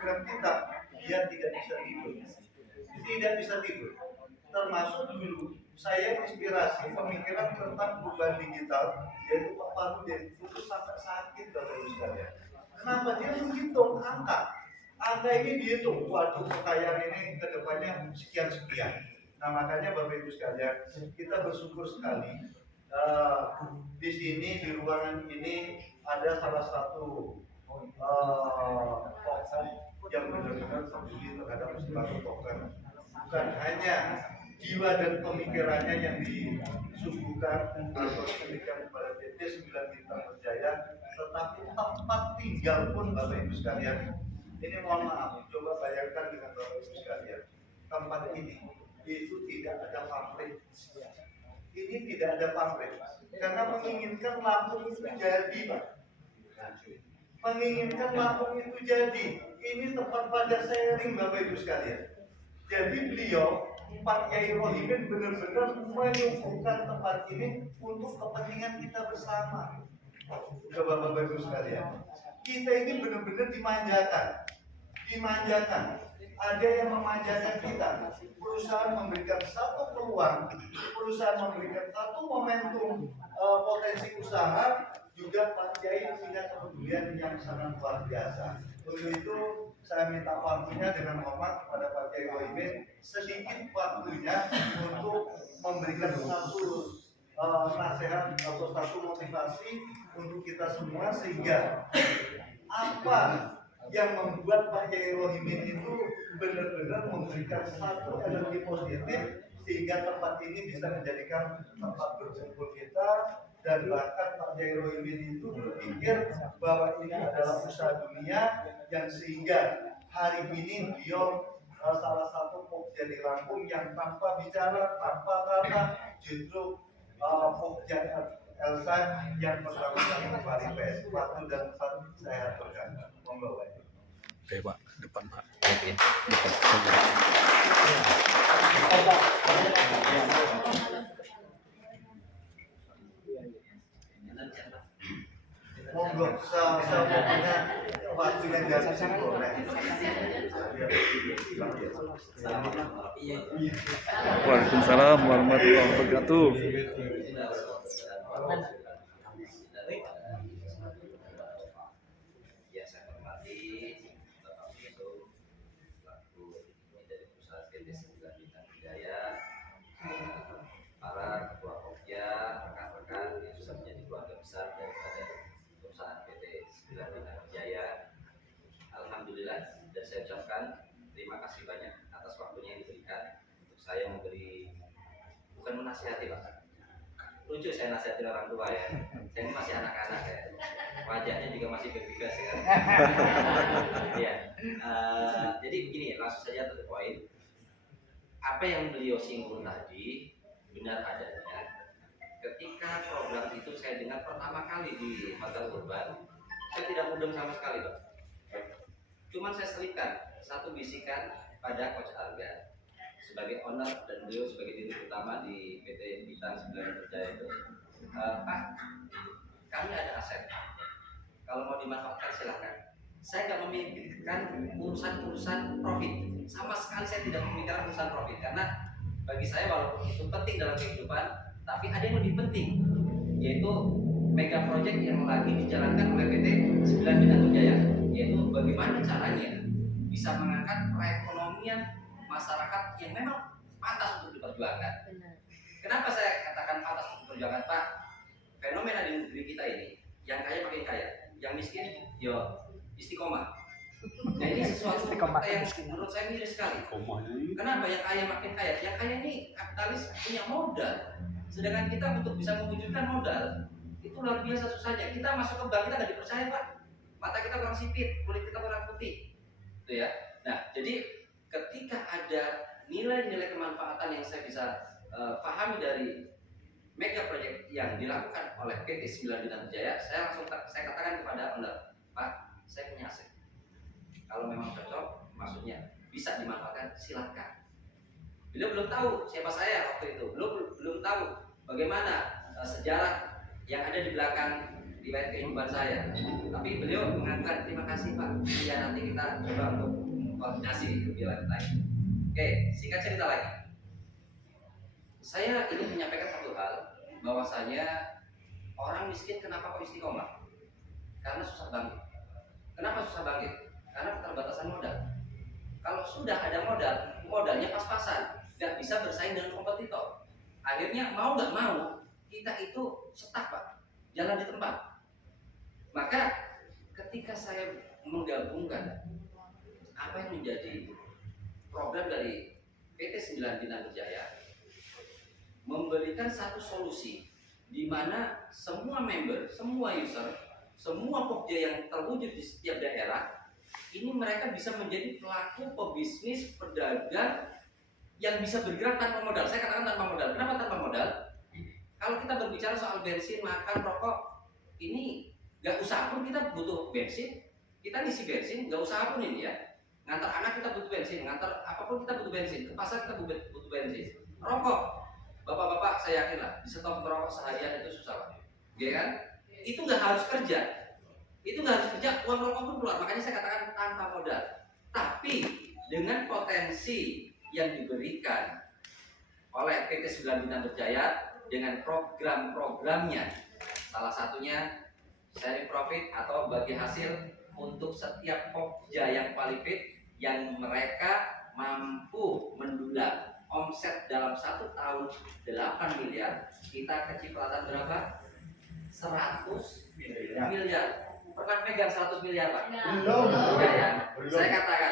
program kita, dia tidak bisa tidur. Tidak bisa tidur. Termasuk dulu saya inspirasi pemikiran tentang perubahan digital, yaitu Pak Farudin itu sampai sakit Bapak Ibu sekalian. Kenapa? Dia menghitung angka. Angka ini dihitung, waduh kekayaan ini kedepannya sekian-sekian. Nah makanya Bapak Ibu sekalian, kita bersyukur sekali di sini di ruangan ini ada salah satu tokoh yang benar-benar peduli terhadap istilah token. Bukan hanya jiwa dan pemikirannya yang disuguhkan atau diberikan kepada PT 9 Bintang Berjaya, tetapi tempat tinggal pun Bapak Ibu sekalian. Ini mohon maaf, coba bayangkan dengan Bapak Ibu sekalian, tempat ini itu tidak ada pabrik. Ini tidak ada pabrik karena menginginkan Lampung itu jadi, Pak. Menginginkan Lampung itu jadi. Ini tempat pada sharing Bapak Ibu sekalian. Jadi beliau Pak Yai Rohimin benar-benar menyuguhkan tempat ini untuk kepentingan kita bersama. Coba Bapak Ibu sekalian, kita ini benar-benar dimanjakan. Ada yang memanjakan kita. Perusahaan memberikan satu peluang, perusahaan memberikan satu momentum potensi usaha, juga Pak Yai punya kepedulian yang sangat luar biasa. Untuk itu saya minta waktunya dengan hormat kepada Pak Yai Rohimin, sedikit waktunya untuk memberikan satu nasihat atau satu motivasi untuk kita semua, sehingga apa yang membuat Pak Yai Rohimin itu benar-benar memberikan satu energi positif sehingga tempat ini bisa menjadikan tempat berkumpul kita. Dan bahkan Pak Yai Rohimin itu berpikir bahwa ini adalah usaha dunia, yang sehingga hari ini beliau salah satu Pokja di Lampung yang tanpa bicara, tanpa kata, justru Pokja Elsa yang pertama kali memvalidasi. Waktu dan tempat saya aturkan. Monggo Pak. Oke Pak, depan Pak. Oke. Monggo, semuanya waktunya dari boleh. Waalaikumsalam warahmatullahi wabarakatuh. Ya, saya hormati Bapak Widodo selaku dari perusahaan PT 9 Bintang Berjaya, para ketua Pokja, rekan-rekan yang sudah menjadi keluarga besar daripada perusahaan PT 9 Bintang Berjaya. Alhamdulillah, dan saya ucapkan terima kasih banyak atas waktunya yang diberikan untuk saya memberi, bukan menasihati Pak. Lucu saya nasihatin orang tua ya. Saya ini masih anak-anak ya. Wajahnya juga masih berbigas ya. Ya. Jadi begini, langsung saja to the point. Apa yang beliau singgung tadi benar adanya. Ketika program itu saya dengar pertama kali di Hotel Urban, saya tidak mudeng sama sekali, Pak. Cuman saya selipkan satu bisikan pada Coach Arga sebagai owner dan beliau sebagai direktur utama di PT Bintang 9 Berjaya itu, Pak, kami ada aset, kalau mau dimanfaatkan silakan. Saya nggak memikirkan urusan profit, sama sekali saya tidak memikirkan urusan profit, karena bagi saya walaupun itu penting dalam kehidupan, tapi ada yang lebih penting, yaitu mega project yang lagi dijalankan oleh PT 9 Bintang Berjaya, yaitu bagaimana caranya bisa mengangkat perekonomian masyarakat yang memang pantas untuk diperjuangkan. Kenapa saya katakan pantas untuk diperjuangkan, Pak? Fenomena di negeri kita ini, yang kaya makin kaya, yang miskin, yo istiqomah. Nah ini sesuatu fakta yang menurut saya miris sekali. Kenapa yang kaya makin kaya? Yang kaya ini kapitalis punya modal, sedangkan kita untuk bisa mewujudkan modal itu luar biasa susahnya. Kita masuk ke bank kita nggak dipercaya, Pak. Mata kita kurang sipit, kulit kita kurang putih, itu ya. Nah jadi ketika ada nilai-nilai kemanfaatan yang saya bisa pahami dari mega project yang dilakukan oleh PT 9 Bintang Berjaya, saya katakan kepada owner, Pak, saya punya aset. Kalau memang cocok, maksudnya bisa dimanfaatkan, silakan. Beliau belum tahu siapa saya waktu itu, belum tahu bagaimana sejarah yang ada di belakang riwayat kehidupan saya. Tapi beliau mengakukan terima kasih Pak. Ya nanti kita coba untuk koordinasi lebih lanjut lagi. Oke, singkat cerita lagi. Saya ingin menyampaikan satu hal, bahwasanya orang miskin kenapa kok istiqomah? Karena susah bangkit. Kenapa susah bangkit? Karena keterbatasan modal. Kalau sudah ada modal, modalnya pas-pasan, nggak bisa bersaing dengan kompetitor. Akhirnya mau nggak mau, kita itu stuck Pak, jalan di tempat. Maka ketika saya menggabungkan apa yang menjadi program dari PT 9 Bintang Berjaya, memberikan satu solusi di mana semua member, semua user, semua Pokja yang terwujud di setiap daerah ini mereka bisa menjadi pelaku pebisnis, pedagang yang bisa bergerak tanpa modal. Saya katakan tanpa modal. Kenapa tanpa modal? Kalau kita berbicara soal bensin, makan, rokok, ini nggak usah pun kita butuh bensin. Kita ngisi bensin, nggak usah pun ini ya. Ngantar anak kita butuh bensin, ngantar apapun kita butuh bensin. Ke pasar kita butuh bensin. Rokok, bapak-bapak saya yakin lah, di stop merokok seharian itu susah Pak. Ya kan? Itu nggak harus kerja. Itu nggak harus kerja, uang rokok pun keluar. Makanya saya katakan tanpa modal. Tapi dengan potensi yang diberikan oleh PT 9 Bintang Berjaya dengan program-programnya, salah satunya sharing profit atau bagi hasil untuk setiap Pokja yang qualified yang mereka mampu mendulang omset dalam 1 tahun 8 miliar, kita kecipratan berapa? 100 miliar. Pernah megang 100 miliar Pak? Belum. Ya. Saya katakan,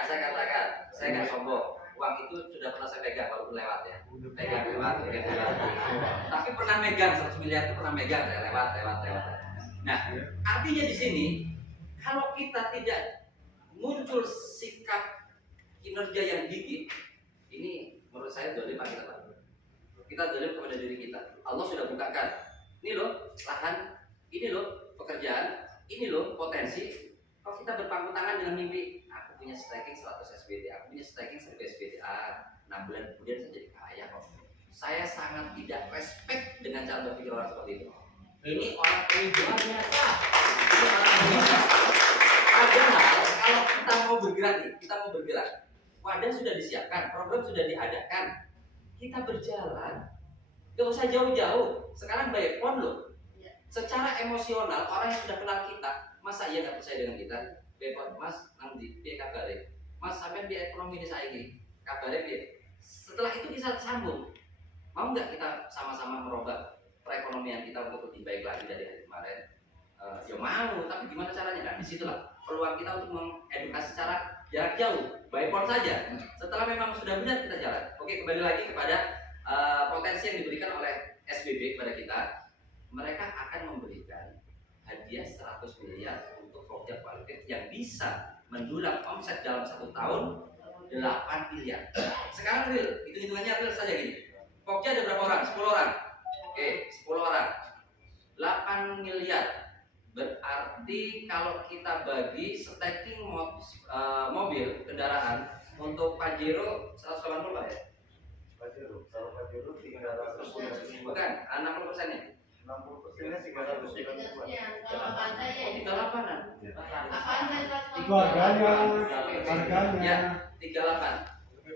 saya nggak sombong. Uang itu sudah pernah saya pegang walaupun lewat ya. Pegang lewat. Tapi pernah megang 100 miliar itu pernah megang saya lewat. Nah, artinya di sini kalau kita tidak muncul sikap kinerja yang gigih, ini menurut saya dolim kita Pak. Kita dolim kepada diri kita. Allah sudah bukakan. Ini loh lahan, ini loh pekerjaan, ini loh potensi. Kalau kita berpangku tangan dengan mimpi, aku punya stacking 100 SBD, aku punya stacking 1000 SBD, 6 bulan kemudian saya jadi kaya kok. Saya sangat tidak respect dengan cara berpikir orang seperti itu. Ini orang luar biasa. Ini orang biasa. Padahal kalau kita mau bergerak nih, kita mau bergerak. Wadah sudah disiapkan, program sudah diadakan. Kita berjalan, gak usah jauh-jauh. Sekarang by phone loh. Secara emosional orang yang sudah kenal kita, masa iya gak percaya dengan kita? By phone, Mas, nanti dia kabare. Mas, sampai di ekonomi ini saya ini, kabare dia. Setelah itu bisa sambung. Mau nggak kita sama-sama merubah perekonomian kita untuk lebih baik lagi dari hari kemarin? Ya mau, tapi gimana caranya? Nah, disitulah peluang kita untuk mengedukasi secara jarak jauh, by phone saja. Setelah memang sudah benar kita jalan. Oke, kembali lagi kepada potensi yang diberikan oleh SBB kepada kita. Mereka akan memberikan hadiah 100 miliar untuk Pokja qualified yang bisa mendulang omset dalam 1 tahun 8 miliar. Sekarang real, hitung-hitungannya real saja gini. Pokja ada berapa orang? 10 orang. Oke, 10 orang. 8 miliar. Berarti kalau kita bagi stacking mobil kendaraan untuk Pajero 180 Pak ya? Kalau Pajero 300. Bukan, 60%-nya. 60%-nya 300. Oh, 38-an. Itu harganya. Ya, 38.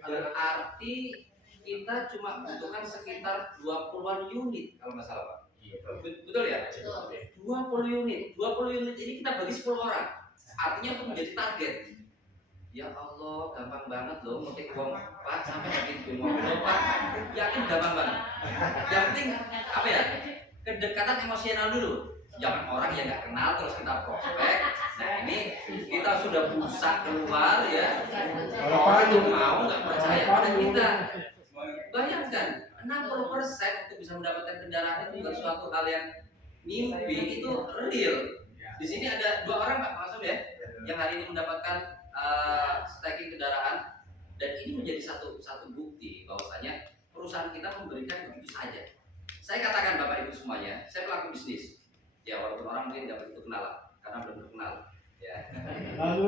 Berarti kita cuma butuhkan sekitar 20-an unit kalau nggak salah Pak. Betul ya? 20 unit. 20 unit ini kita bagi 10 orang. Artinya untuk menjadi target. Ya Allah, gampang banget loh ngetik uang Pak sampai lagi di mobil Pak. Yakin gampang banget. Yang penting apa ya? Kedekatan emosional dulu. Jangan orang yang nggak kenal terus kita prospek. Nah ini kita sudah busak keluar ya. Orang yang mau nggak percaya pada kita. Bayangkan 60% untuk bisa mendapatkan kendaraan itu bukan suatu hal yang mimpi, itu real. Di sini ada 2 orang Pak langsung ya yang hari ini mendapatkan stacking kendaraan, dan ini menjadi satu bukti bahwasanya perusahaan kita memberikan begitu saja. Saya katakan Bapak Ibu semuanya, saya pelaku bisnis. Ya walaupun orang mungkin tidak begitu kenal lah, karena belum terkenal. Ya.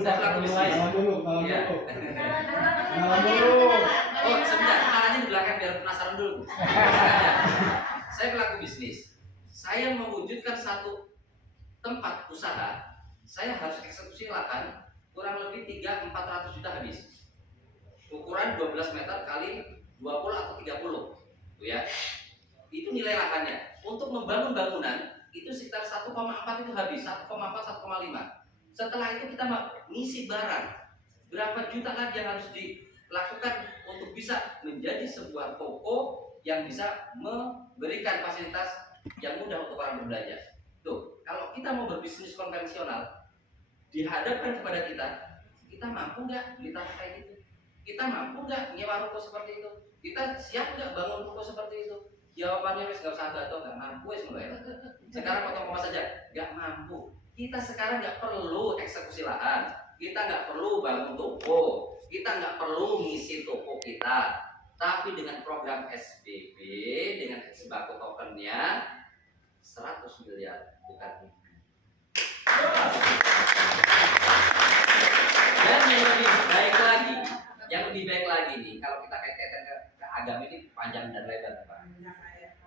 Saya pelaku bisnis. Ya. Oh sebentar, kenalannya di belakang biar penasaran dulu. Saya pelaku bisnis. Saya mewujudkan satu tempat usaha, saya harus eksekusi lahan kurang lebih 300-400 juta habis. Ukuran 12 meter kali 20 atau 30, tuh ya. Itu nilai lahannya. Untuk membangun bangunan itu sekitar 1,4 itu habis, 1,4-1,5. Setelah itu kita ngisi barang, berapa juta lagi yang harus dilakukan untuk bisa menjadi sebuah toko yang bisa memberikan fasilitas yang mudah untuk orang berbelanja. Tuh, kalau kita mau berbisnis konvensional, dihadapkan kepada kita mampu nggak beli tanah kayak gitu? Kita mampu nggak nyewa ruko seperti itu? Kita siap nggak bangun ruko seperti itu? Jawabannya wes nggak usah atau nggak mampu wes mulai. Sekarang potong koma saja, nggak mampu. Kita sekarang nggak perlu eksekusi lahan, kita nggak perlu bangun toko, kita nggak perlu ngisi toko kita. Tapi dengan program SBB, dengan sembako tokennya 100 miliar bukan mimpi. Dan yang lebih baik lagi nih, kalau kita kaitkan ke agama ini panjang dan lebar, Pak.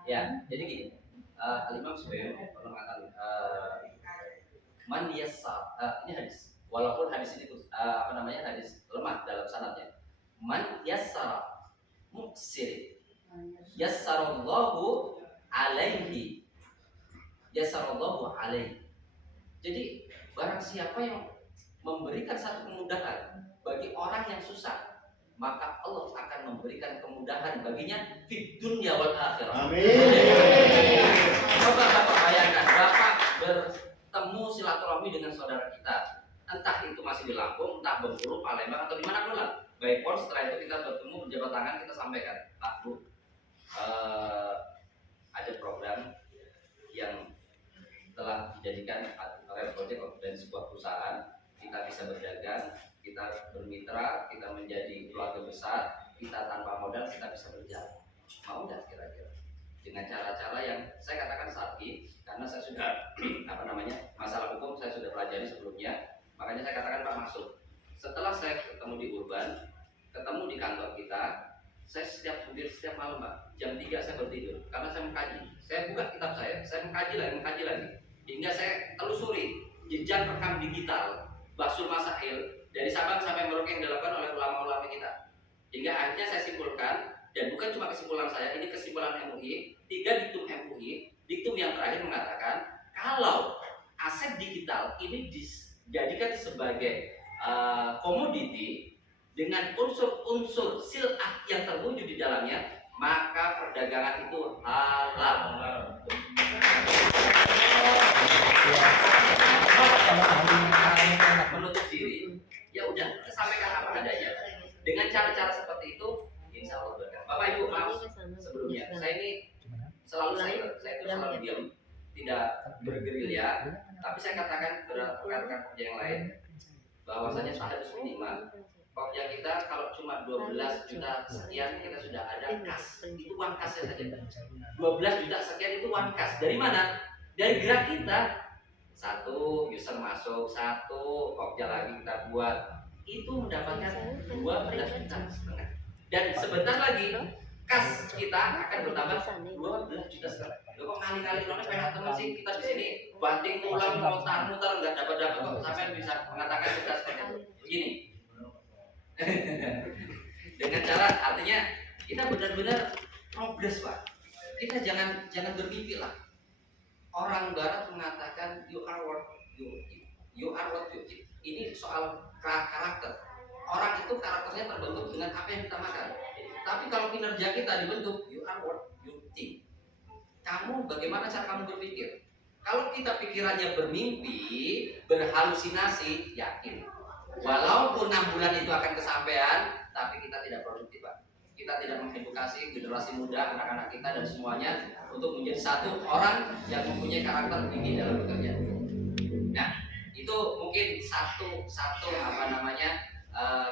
Ya, jadi gini, Al-Imam Suhaimi pernah mengatakan, man yassar, ini hadis, walaupun hadis ini hadis lemah dalam sanadnya. Man yassar muksir, yassarallahu alaihi, yassarallahu alaihi. Jadi barang siapa yang memberikan satu kemudahan bagi orang yang susah, maka Allah akan memberikan kemudahan baginya di dunia wal akhirah. Amin. Coba Bapak bayangkan, Bapak bertemu silaturahmi dengan saudara kita, entah itu masih di Lampung, entah Bengkulu, Palembang, atau di mana pun lah. Baik pun setelah itu kita bertemu berjabat tangan, kita sampaikan, Pak Bu, ada program yang telah dijadikan oleh proyek dari sebuah perusahaan, kita bisa berdagang, kita bermitra, kita menjadi keluarga besar, kita tanpa modal kita bisa berjalan. Mau nggak kira-kira? Dengan cara-cara yang saya katakan saat ini, karena saya sudah masalah hukum saya sudah pelajari sebelumnya, makanya saya katakan Pak masuk. Setelah saya ketemu di Urban, ketemu di kantor kita, saya setiap malam Pak, jam 3 saya bertidur karena saya mengkaji. Saya buka kitab saya mengkaji lagi, hingga saya telusuri jejak rekam digital Bahsul Masail dari Sabang sampai Merauke yang dilakukan oleh ulama-ulama kita. Hingga akhirnya saya simpulkan, dan bukan cuma kesimpulan saya, ini kesimpulan MUI, 3 diktum MUI, diktum yang terakhir mengatakan kalau aset digital ini dijadikan sebagai komoditi dengan unsur-unsur sil'ah yang terwujud di dalamnya, maka perdagangan itu halal. Menutup diri, ya udah kita sampaikan apa adanya. Dengan cara-cara seperti itu, insya Allah berkah. Bapak Ibu, maaf sebelumnya, saya ini selalu diam, tidak bergerilya, tapi saya katakan kepada rekan-rekan kerja yang lain bahwasanya harus minimal pokoknya kita kalau cuma 12 juta sekian kita sudah ada kas, itu uang kasnya saja. 12 juta sekian itu uang kas. Dari mana? Dari gerak kita. 1 user masuk, 1 pokja lagi kita buat, itu mendapatkan 12 juta setengah. Dan sebentar lagi kas kita akan bertambah 12 juta setengah. Loh kok kali-kali pengen teman sih kita di sini banting tulang mutar-mutar nggak dapat kok sampai bisa mengatakan kita seperti itu. Begini. Dengan cara artinya kita benar-benar progres Pak. Kita jangan bermimpi lah. Orang Barat mengatakan you are what you eat. Ini soal karakter. Orang itu karakternya terbentuk dengan apa yang kita makan. Tapi kalau kinerja kita dibentuk you are what you think. Kamu bagaimana cara kamu berpikir? Kalau kita pikirannya bermimpi, berhalusinasi, yakin walaupun 6 bulan itu akan kesampaian, tapi kita tidak produktif Pak. Kita tidak mengedukasi generasi muda, anak-anak kita dan semuanya untuk menjadi satu orang yang mempunyai karakter tinggi dalam bekerja. Nah, itu mungkin satu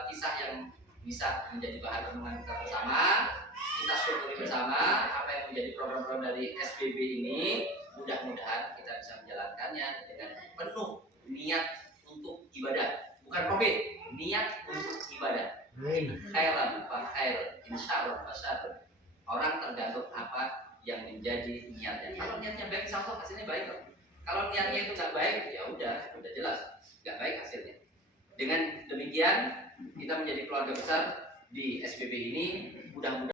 kisah yang bisa menjadi bahan renungan kita bersama. Kita syukuri bersama apa yang menjadi program-program dari SBB ini. Mudah-mudahan kita bisa menjalankannya dengan penuh niat untuk ibadah. Bukan profit, niat untuk ibadah. Khairan fa khair, insyaallah fasyarr. Orang tergantung apa yang menjadi niatnya. Kalau niatnya baik, insya Allah hasilnya baik. Kalau niatnya itu nggak baik, ya udah jelas nggak baik hasilnya. Dengan demikian kita menjadi keluarga besar di SPB ini, mudah-mudahan